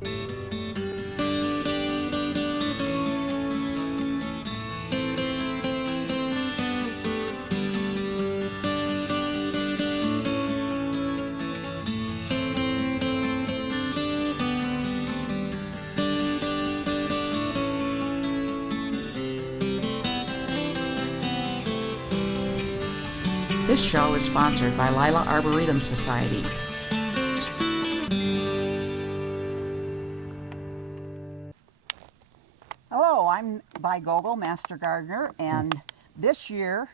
This show is sponsored by Lila Arboretum Society. Hello, I'm Vi Gogol, Master Gardener, and this year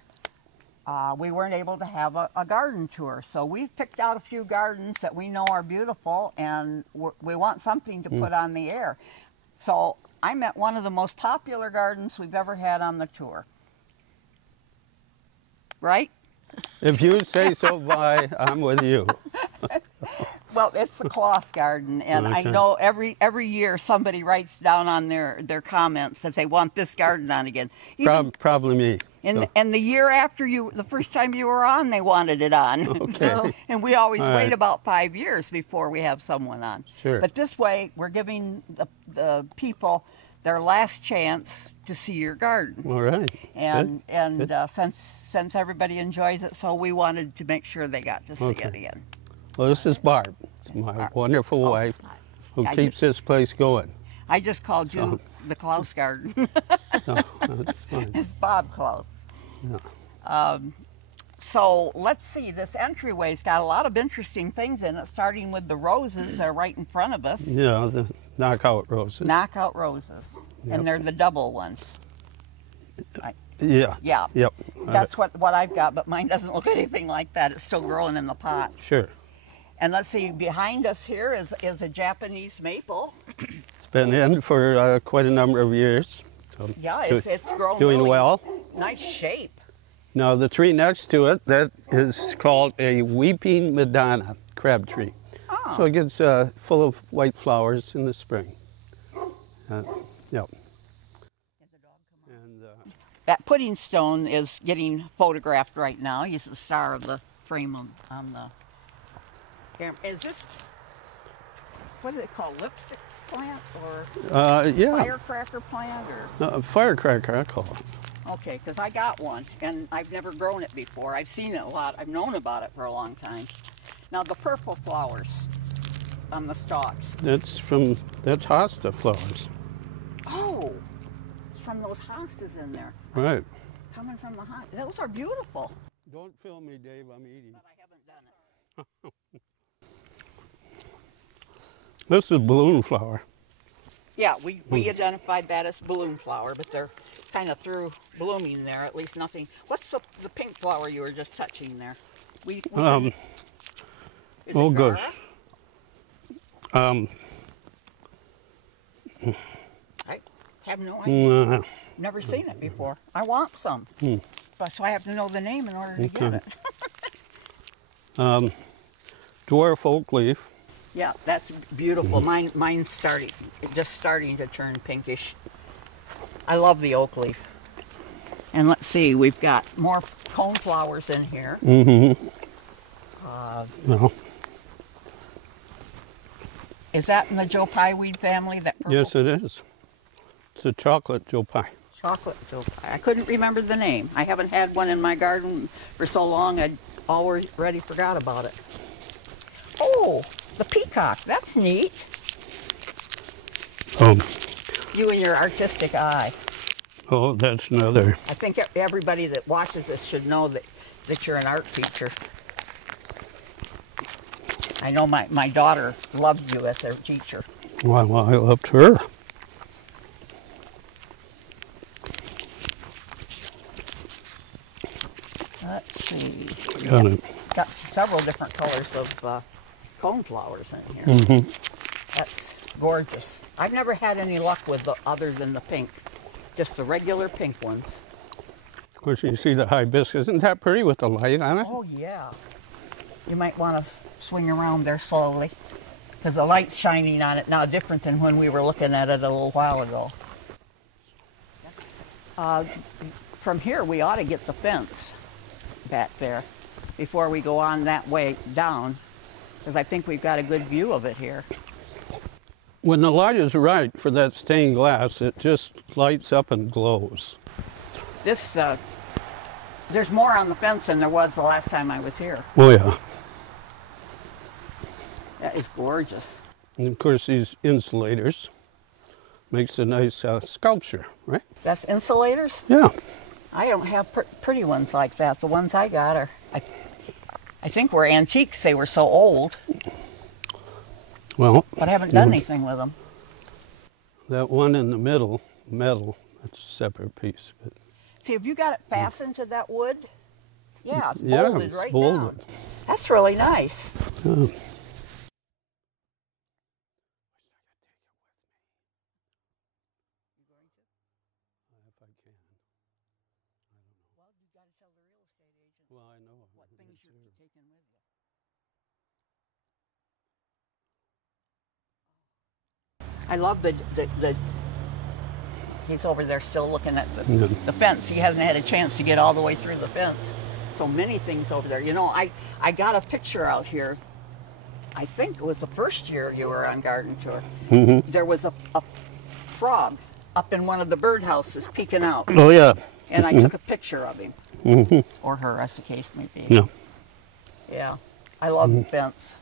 we weren't able to have a garden tour. So we've picked out a few gardens that we know are beautiful, and we want something to put on the air. So I'm at one of the most popular gardens we've ever had on the tour. Right? If you say so, Vi, I'm with you. Well, it's the Clouse garden, and okay. I know every year somebody writes down on their comments that they want this garden on again. Probably me. And the year after the first time you were on, they wanted it on. Okay. And we always wait about 5 years before we have someone on. Sure. But this way, we're giving the people their last chance to see your garden. All right. And since everybody enjoys it, so we wanted to make sure they got to see it again. Well, this is Barb, my wonderful wife, who keeps this place going. I just called you the Clouse garden. That's fine. It's Bob Clouse. Yeah. So let's see, this entryway's got a lot of interesting things in it, starting with the roses that are right in front of us. Yeah, the knockout roses. Knockout roses. Yep. And they're the double ones. Yeah. Yeah. Yep. That's what I've got, but mine doesn't look anything like that. It's still growing in the pot. Sure. And let's see, behind us here is a Japanese maple. It's been in for quite a number of years. So yeah, it's grown doing really well. Nice shape. Now the tree next to it, that is called a weeping Madonna crab tree. Oh. So it gets full of white flowers in the spring. Yep. And that pudding stone is getting photographed right now. He's the star of the frame on the camera. Is this, what is it called, lipstick plant or yeah. firecracker plant? Or? Firecracker, I call it. Okay, because I got one, and I've never grown it before. I've seen it a lot. I've known about it for a long time. Now, the purple flowers on the stalks. That's hosta flowers. Oh, it's from those hostas in there. Right. Coming from the hosta. Those are beautiful. Don't film me, Dave. I'm eating. But I haven't done it. This is balloon flower. Yeah, we identified that as balloon flower, but they're kind of through blooming there. At least nothing. What's the pink flower you were just touching there? Is oh it gosh. I have no idea. Never seen it before. I want some. So I have to know the name in order to get it. Dwarf Oak Leaf. Yeah, that's beautiful. Mine's just starting to turn pinkish. I love the oak leaf. And let's see, we've got more cone flowers in here. No. Is that in the Joe Pye weed family? That purple? Yes, it is. It's a chocolate Joe Pye. Chocolate Joe Pye. I couldn't remember the name. I haven't had one in my garden for so long I'd already forgot about it. Oh, the peacock. That's neat. You and your artistic eye. Oh, that's another. I think everybody that watches this should know that you're an art teacher. I know my daughter loved you as her teacher. Well, I loved her. Let's see. Got several different colors of cone flowers in here. That's gorgeous. I've never had any luck with other than the pink, just the regular pink ones. Of course, you see the hibiscus. Isn't that pretty with the light on it? Oh, yeah. You might want to swing around there slowly because the light's shining on it now, different than when we were looking at it a little while ago. From here, we ought to get the fence back there before we go on that way down, because I think we've got a good view of it here. When the light is right for that stained glass, it just lights up and glows. This, there's more on the fence than there was the last time I was here. Oh yeah. That is gorgeous. And of course these insulators makes a nice sculpture, right? That's insulators? Yeah. I don't have pretty ones like that. The ones I got are, I think were antiques. They were so old. Well, but I haven't done anything with them. That one in the middle, metal, that's a separate piece. But see, have you got it fastened to that wood? Yeah, it's yeah, bolted it's right bolted. down. That's really nice. Yeah. Well, I know. What things you're taking with you. I love the he's over there still looking at the fence. He hasn't had a chance to get all the way through the fence. So many things over there. You know, I got a picture out here. I think it was the first year you were on garden tour. Mm-hmm. There was a frog up in one of the birdhouses peeking out. Oh yeah. And I took a picture of him. Mm-hmm. Or her, as the case may be. Yeah. Yeah. I love the fence.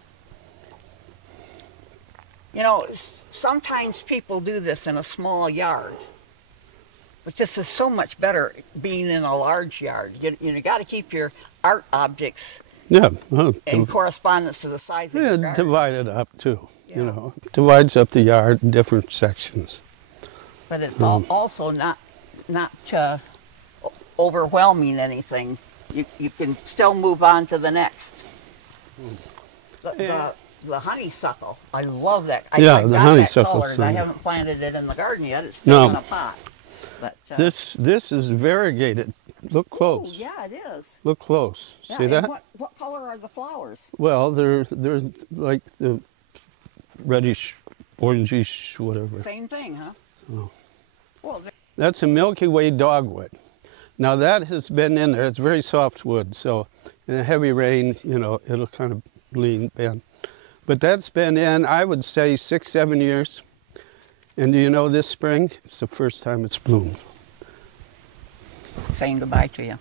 You know, sometimes people do this in a small yard. But this is so much better being in a large yard. You got to keep your art objects in correspondence to the size of your garden. Divide it up too. Yeah. You know, divides up the yard in different sections. But it's also not overwhelming anything. You can still move on to the next. The honeysuckle, I love that. I got the honeysuckle. I haven't planted it in the garden yet. It's still in a pot. But, this is variegated. Look close. Oh, yeah, it is. Look close. Yeah, see that? What color are the flowers? Well, they're like the reddish, orangish, whatever. Same thing, huh? Oh. Well, that's a Milky Way dogwood. Now that has been in there. It's very soft wood, so in a heavy rain, you know, it'll kind of bend. But that's been in, I would say, 6-7 years. And do you know, this spring, it's the first time it's bloomed. Saying goodbye to you.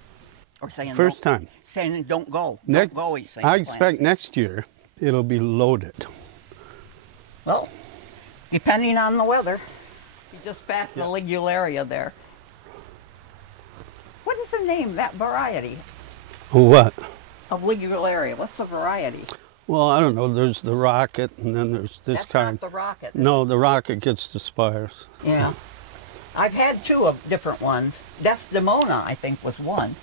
Or saying first time. Saying don't go. Don't go, he's saying. I expect next year it'll be loaded. Well, depending on the weather. You just passed the ligularia there. What is the name, that variety? What? Of ligularia. What's the variety? Well, I don't know. There's the rocket, and then there's this kind. That's not the rocket. No, the rocket gets the spires. Yeah. I've had 2 of different ones. Desdemona, I think, was one.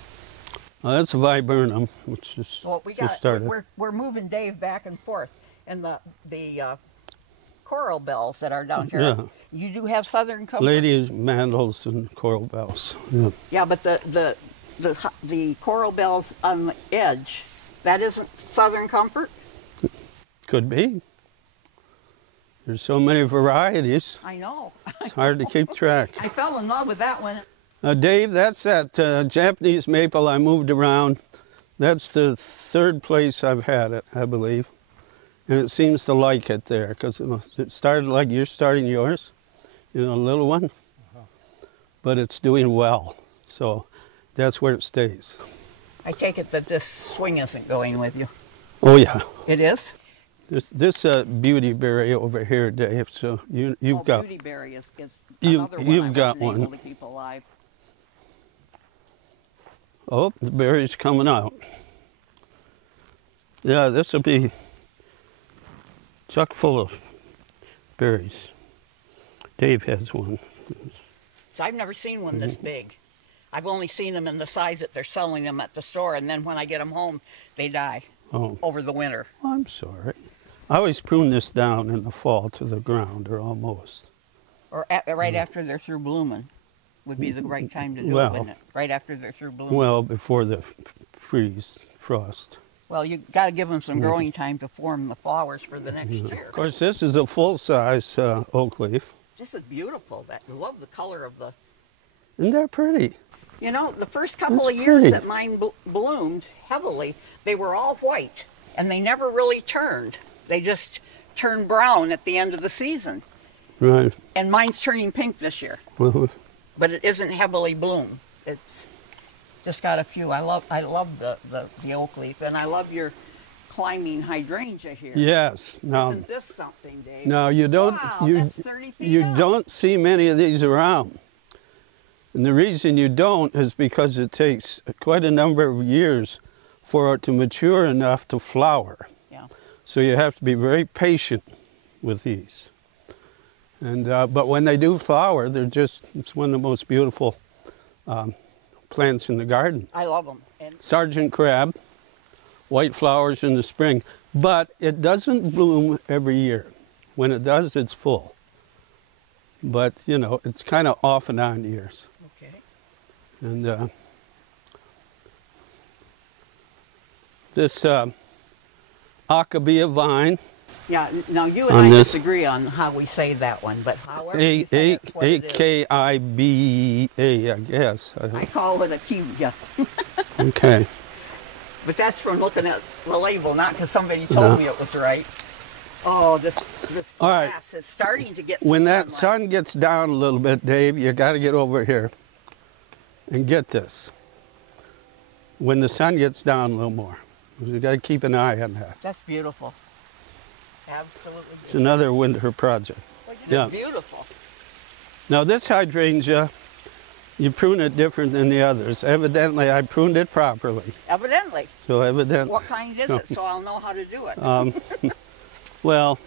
That's a viburnum, which is just started. We're moving Dave back and forth, and the coral bells that are down here. Yeah. You do have Southern Comfort. Ladies, mandels, and coral bells. Yeah. Yeah, but the coral bells on the edge, that isn't Southern Comfort. Could be. There's so many varieties. I know. It's hard to keep track. I fell in love with that one. Dave, that's that Japanese maple I moved around. That's the 3rd place I've had it, I believe. And it seems to like it there, because it started like you're starting yours, you know, a little one. But it's doing well, so that's where it stays. I take it that this swing isn't going with you. Oh yeah. It is? This beautyberry over here, Dave. So you've got beautyberry is another one you've got one. Able to keep alive. Oh, the berry's coming out. Yeah, this will be chock full of berries. Dave has one. So I've never seen one this big. I've only seen them in the size that they're selling them at the store, and then when I get them home, they die over the winter. Oh, I'm sorry. I always prune this down in the fall to the ground, or almost. Or right after they're through blooming would be the right time to do it, wouldn't it? Right after they're through blooming. Well, before the frost. Well, you got to give them some growing time to form the flowers for the next year. Of course, this is a full-size oak leaf. This is beautiful. I love the color of the... Isn't that pretty? You know, the first couple of years that mine bloomed heavily, they were all white, and they never really turned. They just turned brown at the end of the season. Right. And mine's turning pink this year, Well, but it isn't heavily bloomed. It's just got a few. I love the oak leaf, and I love your climbing hydrangea here. yes. Now, Isn't this something, Dave? now you don't Wow, you that's 30 feet you up. don't see many of these around. And the reason you don't is because it takes quite a number of years for it to mature enough to flower. Yeah. So you have to be very patient with these. And but when they do flower, it's one of the most beautiful plants in the garden. I love them. And Sergeant crab, white flowers in the spring, but it doesn't bloom every year. When it does, it's full. But, you know, it's kind of off and on years. okay. And this Acabia vine, Yeah. Now you and On I this- disagree on how we say that one, but however you say it's what it is. A-K-I-B-A, I guess. I call it Acabia, Okay. but that's from looking at the label, not because somebody told me it was right. Oh, this All right. glass is starting to get some When that sunlight. sun gets down a little bit, Dave, you got to get over here and get this. When the sun gets down a little more, you got to keep an eye on that. That's beautiful. Absolutely It's beautiful. another winter project. Look at yeah. it, beautiful. Now this hydrangea, you prune it different than the others. Evidently, I pruned it properly. Evidently. So evidently, What kind is it, so I'll know how to do it? well,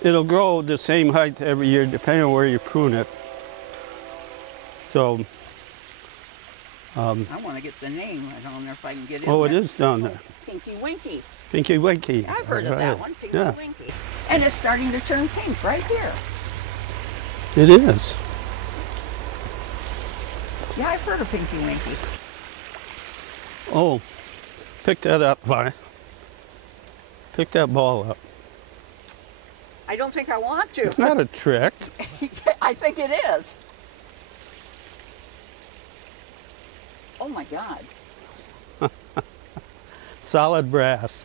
it'll grow the same height every year, depending on where you prune it. So, I want to get the name. I don't know if I can get it. oh, it is down there. Pinky Winky. Pinky Winky. I've heard of Right. that one, Pinky Yeah, Winky. And it's starting to turn pink right here. it is. Yeah, I've heard of Pinky Winky. Oh, pick that up, Vi. Pick that ball up. I don't think I want to. It's not a trick. I think it is. Oh my God. Solid brass.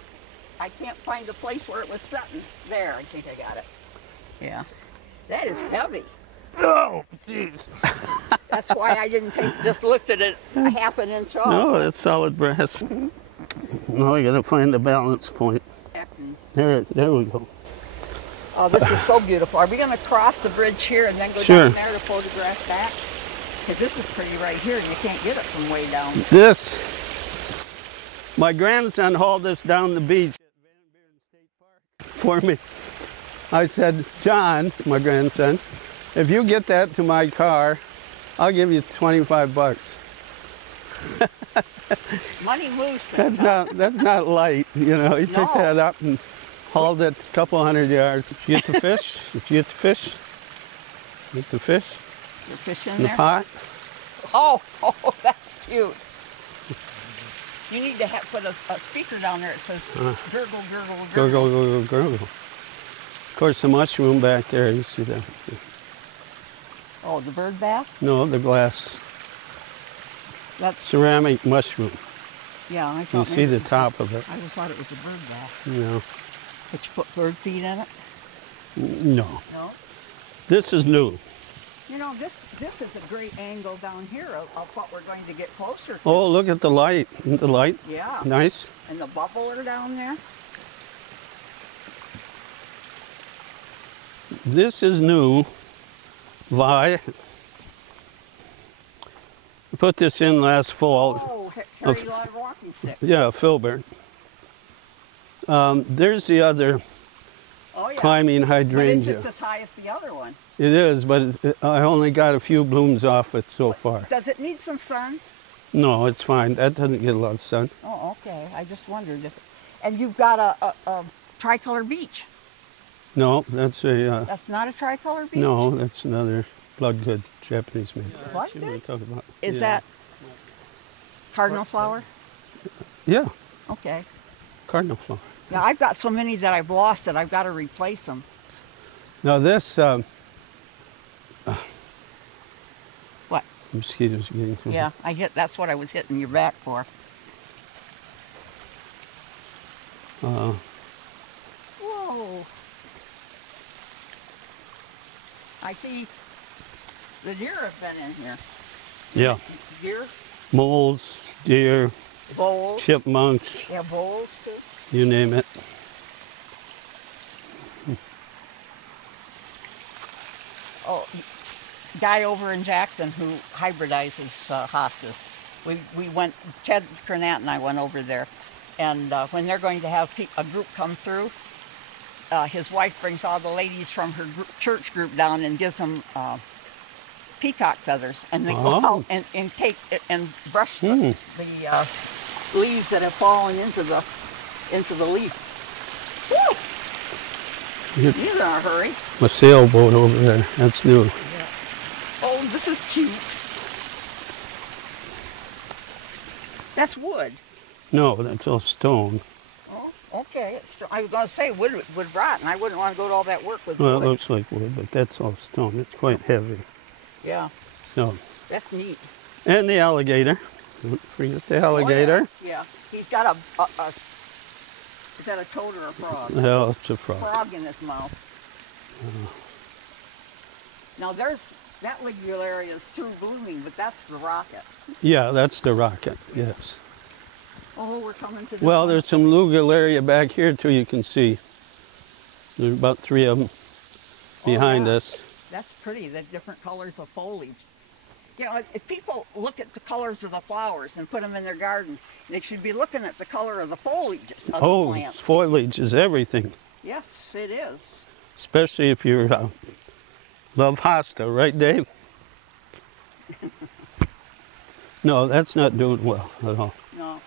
I can't find the place where it was sitting. There, I think I got it. Yeah. That is heavy. Oh, jeez. That's why I didn't just lifted it a half an inch off. No, that's solid brass. Now I gotta find the balance point. There we go. Oh, this is so beautiful. Are we going to cross the bridge here and then go Sure. down there to photograph that? Because this is pretty right here, and you can't get it from way down. This, my grandson hauled this down the beach at Van Buren State Park for me. I said, John, my grandson, if you get that to my car, I'll give you 25 bucks. Money moves. That's not light, you know. He picked No. that up and hauled it a couple hundred yards. Did you get the fish? Did you get the fish? Get the fish Your fish in in the there? pot? Oh, that's cute. You need to put a speaker down there that says gurgle, gurgle, gurgle. Gurgle, gurgle, gurgle. Of course, the mushroom back there, you see that? Oh, the bird bath? No, the glass That's, ceramic mushroom. yeah, I You thought see maybe- the top of it. I just thought it was a bird bath. You know. But you put bird feed in it? No. No. This is new. You know, this is a great angle down here of what we're going to get closer to. Oh, look at the light. Isn't the light Yeah. nice? And the bubbler down there. This is new. Vi. I put this in last fall. Oh, Harry Lawn walking stick. Yeah, filbert. There's the other Oh, yeah. climbing But it's hydrangea. just as high as the other one. It is, but I only got a few blooms off it so far. Does it need some sun? No, it's fine. That doesn't get a lot of sun. Oh, okay. I just wondered if. And you've got a tricolor beech. No, that's a. That's not a tricolor beech. No, that's another blood-good Japanese maple. Blood See what I'm good? talking about. Is Yeah. that cardinal flower? Yeah, Okay. cardinal flower. Yeah, I've got so many that I've lost it. I've got to replace them. Now this What? mosquitoes are getting to me. Yeah, that's what I was hitting your back for. Whoa. I see the deer have been in here. Yeah. Deer, Moles, deer, voles. chipmunks, Yeah, voles too. you name it. Oh, guy over in Jackson who hybridizes hostas. We went, Ted Kernat and I went over there, and when they're going to have a group come through, his wife brings all the ladies from her church group down and gives them peacock feathers, and they go out and take it and brush the leaves that have fallen into the leaf. Woo! He's in a hurry. A sailboat over there. That's new. Yeah. Oh, this is cute. That's wood. No, that's all stone. Oh, okay. I was going to say wood would rot, and I wouldn't want to go to all that work with Well, wood. it looks like wood, but that's all stone. It's quite heavy. Yeah. So. That's neat. And the alligator. Don't forget the alligator. Oh, yeah. He's got a is that a toad or a frog? Well, it's a frog. Frog in his mouth. Now that ligularia is through blooming, but that's the rocket. Yeah, that's the rocket, yes. Oh, we're coming to this Well, one. there's some ligularia back here too, you can see. There's about 3 of them behind us. That's pretty, the different colors of foliage. You know, if people look at the colors of the flowers and put them in their garden, they should be looking at the color of the foliage of the plants. Foliage is everything. Yes, it is. Especially if you love hosta, right, Dave? No, that's not doing well at all. No,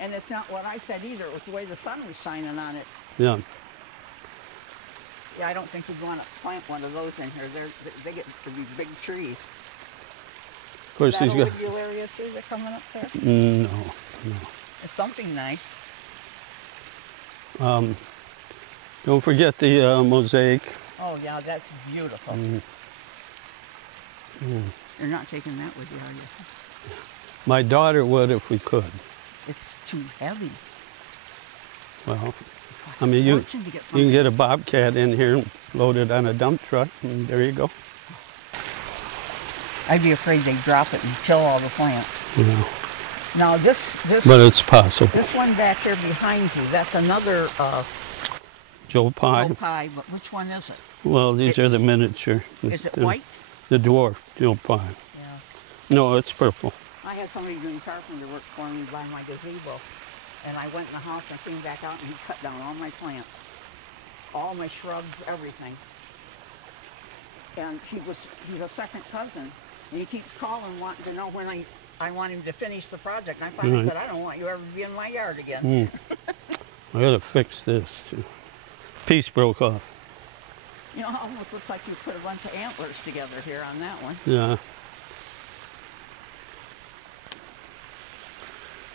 and it's not what I said either. It was the way the sun was shining on it. Yeah. Yeah, I don't think you'd want to plant one of those in here. They get to be big trees. Of course, is that he's a got. ligularia too that coming up there? No. It's something nice. Don't forget the mosaic. Oh yeah, that's beautiful. You're not taking that with you, are you? My daughter would if we could. It's too heavy. Well, I mean, you can get a bobcat in here and load it on a dump truck, and there you go. I'd be afraid they'd drop it and kill all the plants. Yeah. Now this. But it's possible. This one back there behind you, that's another Joe Pye. Joe Pye, but which one is it? Well, these are the miniature. Is it white? The dwarf Joe Pye. Yeah. No, it's purple. I had somebody doing carpenter work for me by my gazebo, and I went in the house and came back out and he cut down all my plants, all my shrubs, everything. And he's a second cousin, and he keeps calling wanting to know when I want him to finish the project. And I finally said, I don't want you ever to be in my yard again. I gotta fix this too. Piece broke off. You know, it almost looks like you put a bunch of antlers together here on that one. Yeah.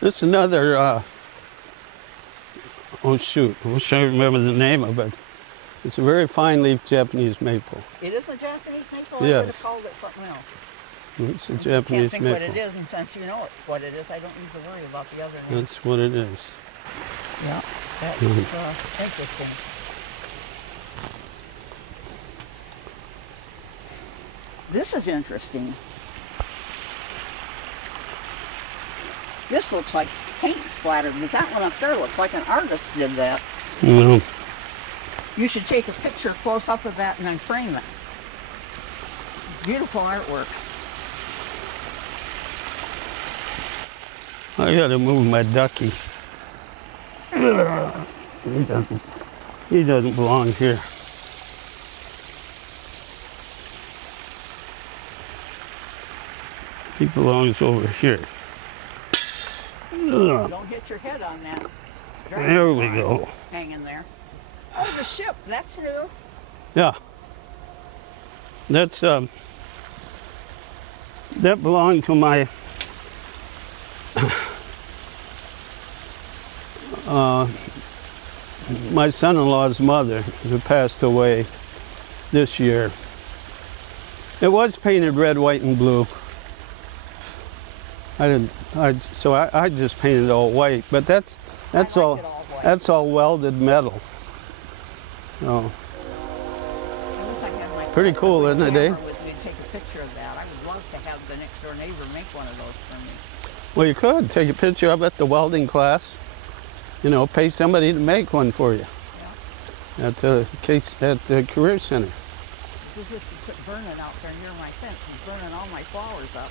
It's another, oh shoot, I wish I remember the name of it. It's a very fine leaf Japanese maple. It is a Japanese maple? Yes. I would have called it something else. It's a Japanese maple. I can't think maple. what it is, and since you know it's what it is, I don't need to worry about the other name. That's what it is. Yeah, that's interesting. This is interesting. This looks like paint splattered, but that one up there looks like an artist did that. No. You should take a picture close up of that and then frame it. Beautiful artwork. I gotta move my ducky. He doesn't belong here. He belongs over here. Don't hit your head on that. There we go. Hanging there. Oh, the ship. That's new. Yeah. That's that belonged to my my son-in-law's mother, who passed away this year. It was painted red, white, and blue. I just painted it all white, but that's all welded metal. So. It was I had my Pretty cool, isn't it, Dave? camera with me to take a picture of that. I would love to have the next door neighbor make one of those for me. Well, you could take a picture of it, the welding class. You know, pay somebody to make one for you. Yeah. At the career center. This is burning out there near my fence. It's burning all my flowers up.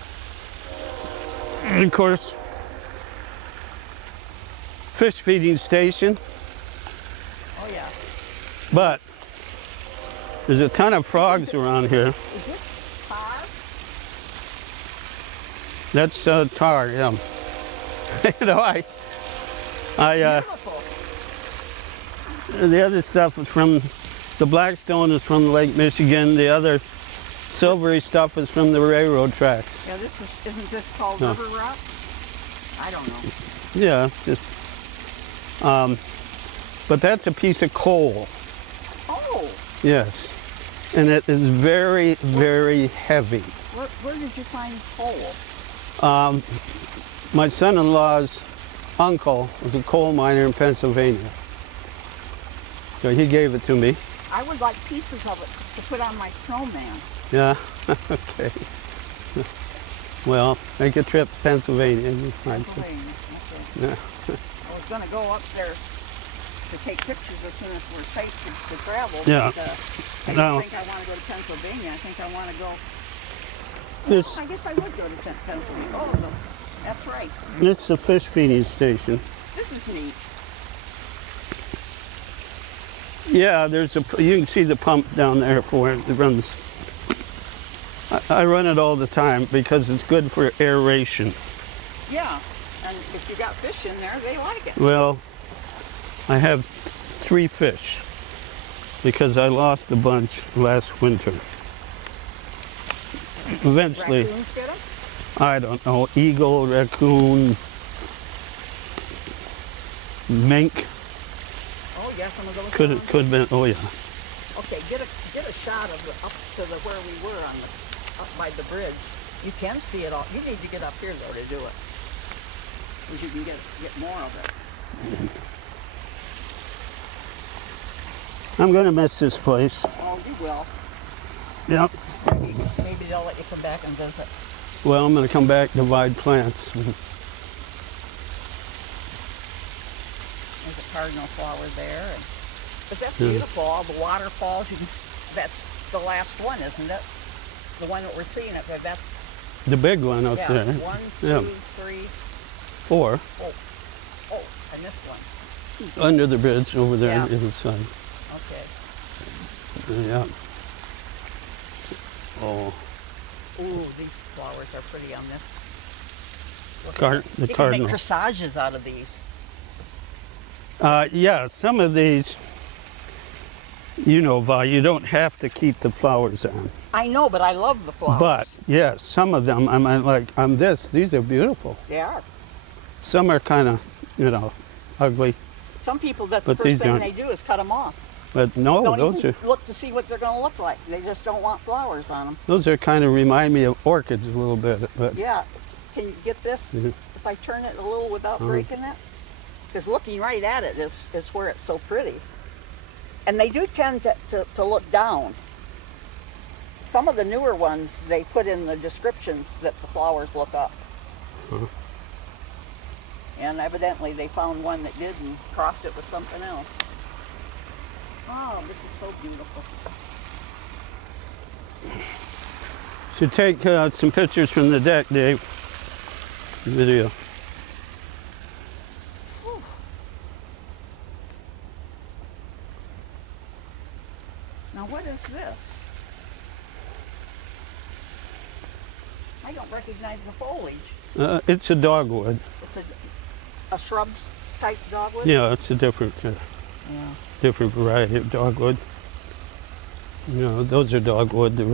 And of course, fish feeding station. Oh yeah. But there's a ton of frogs around here. Is this tar? That's tar, yeah. You know, Beautiful. the other stuff is from, the blackstone is from Lake Michigan. The other silvery stuff is from the railroad tracks. Yeah, isn't this called river rock? I don't know. Yeah, it's just, but that's a piece of coal. Oh, Yes. And it is very, very heavy. where did you find coal? My son-in-law's uncle was a coal miner in Pennsylvania. So he gave it to me. I would like pieces of it to put on my snowman. Yeah, okay. Well, make a trip to Pennsylvania and you'll find some. Pennsylvania. Okay. Yeah. I was going to go up there to take pictures as soon as we're safe to travel. Yeah. But, I No. don't think I want to go to Pennsylvania. I think I want to go. This, I guess I would go to Pennsylvania. Oh, no. That's right. this is a fish feeding station. This is neat. Yeah, there's a, you can see the pump down there for it. It runs. I run it all the time because it's good for aeration. Yeah. And if you got fish in there, they like it. Well, I have 3 fish because I lost a bunch last winter. Eventually, Raccoons get them? I don't know, eagle, raccoon, mink, Oh, yeah, some of those. could ones. have been, oh yeah. Okay, get a shot of the up to the where we were on the up by the bridge. You can see it all. You need to get up here though to do it, because you can get more of it. I'm gonna miss this place. Oh, you will. Yep. Maybe they'll let you come back and visit. Well, I'm gonna come back to divide plants. There's a cardinal flower there, but that's beautiful. All the waterfalls. That's the last one, isn't it? The one that we're seeing up there. That's The big one up there. 1, 2, Yeah. 3. 4 Oh, I missed one. under the bridge over there Yeah. on the other side. Okay. Yeah. Oh, Ooh, these flowers are pretty on this. the You can cardinal. make corsages out of these. Yeah, some of these, you know, Vi, you don't have to keep the flowers on. I know, but I love the flowers. But, yes, some of them, I'm like, these are beautiful. They are. Some are kind of, you know, ugly. Some people, that's But the these first thing aren't. they do is cut them off. But no, Don't those even are, look to see what they're going to look like. They just don't want flowers on them. kind of remind me of orchids a little bit. But Yeah. Can you get this? Mhm. If I turn it a little without breaking it? Because looking right at it is where it's so pretty. And they do tend to look down. Some of the newer ones, they put in the descriptions that the flowers look up. And evidently they found one that did and crossed it with something else. Oh, this is so beautiful. should take some pictures from the deck, Dave. Video. Whew. Now what is this? I don't recognize the foliage. It's a dogwood. It's a shrub type dogwood? Yeah, it's a different, Yeah. different variety of dogwood. You know, those are dogwood, the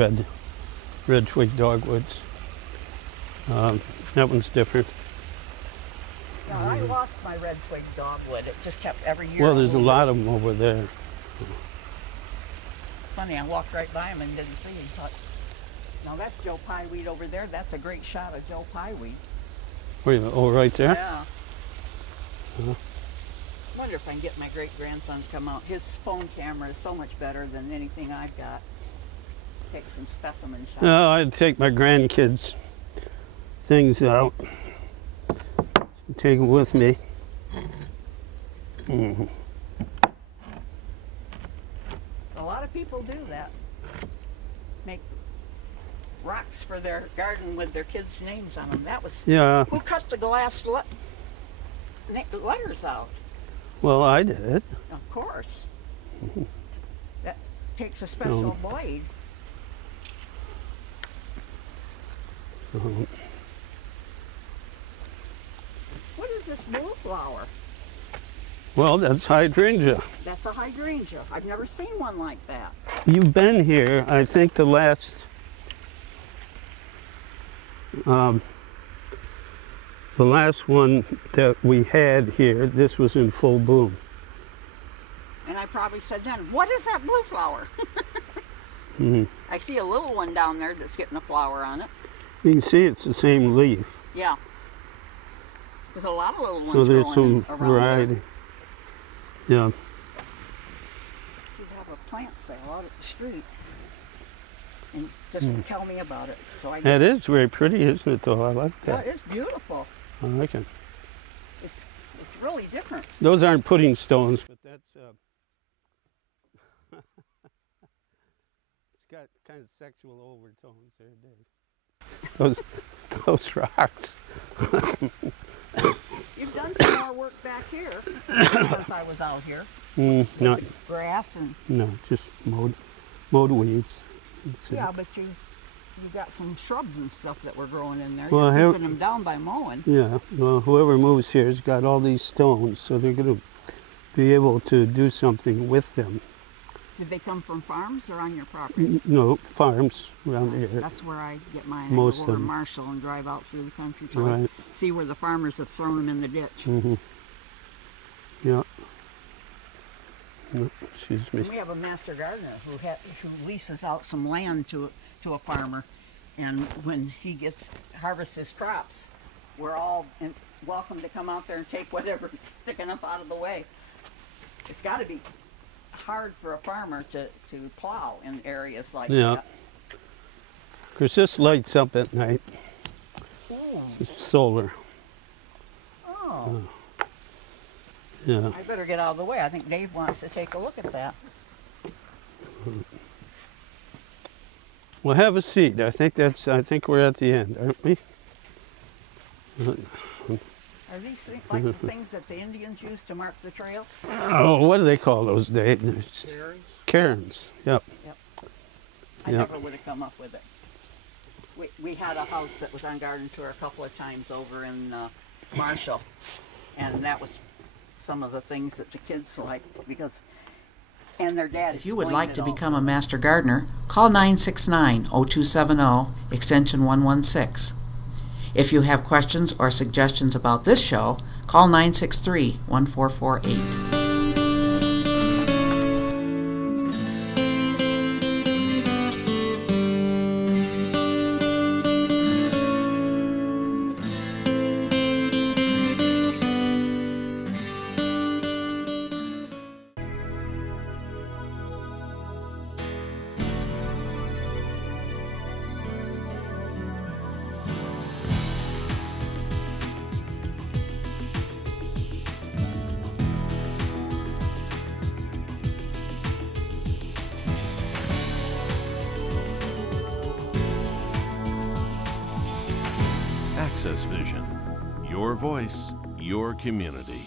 red twig dogwoods. That one's different. Yeah, I lost my red twig dogwood. It just kept every year. Well, there's a lot of them over there. Funny, I walked right by him and didn't see him. Thought, now that's Joe Pieweed over there. That's a great shot of Joe Pieweed. Where you, oh, right there? Yeah. Wonder if I can get my great grandson to come out. His phone camera is so much better than anything I've got. take some specimen shots. No, I'd take my grandkids' things out. Take them with me. A lot of people do that. Make rocks for their garden with their kids' names on them. That was who cut the glass letters out? Well, I did. Of course. That takes a special blade. What is this blue flower? Well, that's hydrangea. That's a hydrangea. I've never seen one like that. You've been here, I think the last one that we had here, this was in full bloom. And I probably said then, what is that blue flower? I see a little one down there that's getting a flower on it. You can see it's the same leaf. Yeah. There's a lot of little ones. So there's some around variety. There. Yeah. You have a plant sale out at the street. And just tell me about it. So I It is very pretty, isn't it, though? I like that. Yeah, it's beautiful. I like it. It's really different. Those aren't pudding stones, but that's... it's got kind of sexual overtones there, Dave. Those rocks. You've done some more work back here since I was out here. No, Grass and... no, just mowed weeds. Yeah, but you got some shrubs and stuff that were growing in there. Well, You're keeping them down by mowing. Yeah, well, whoever moves here has got all these stones, so they're going to be able to do something with them. Did they come from farms or on your property? No, farms around here. That's where I get mine. Most I of go over them. Marshall and drive out through the country to Right. see where the farmers have thrown them in the ditch. Yeah. No, excuse me. And we have a master gardener who leases out some land to a farmer, and when he harvests his crops, we're all welcome to come out there and take whatever's sticking up out of the way. It's got to be hard for a farmer to plow in areas like that. Of course, this lights up at night. It's solar. Oh. Yeah. I better get out of the way. I think Dave wants to take a look at that. Well, have a seat. I think we're at the end, aren't we? Are these like the things that the Indians used to mark the trail? Oh, what do they call those, Dave? Cairns. Cairns. Yep. I never would have come up with it. We had a house that was on garden tour a couple of times over in Marshall, and that was some of the things that the kids liked and their dad. If you would like to become a master gardener, call 969-0270, extension 116. If you have questions or suggestions about this show, call 963-1448. AccessVision, your voice, your community.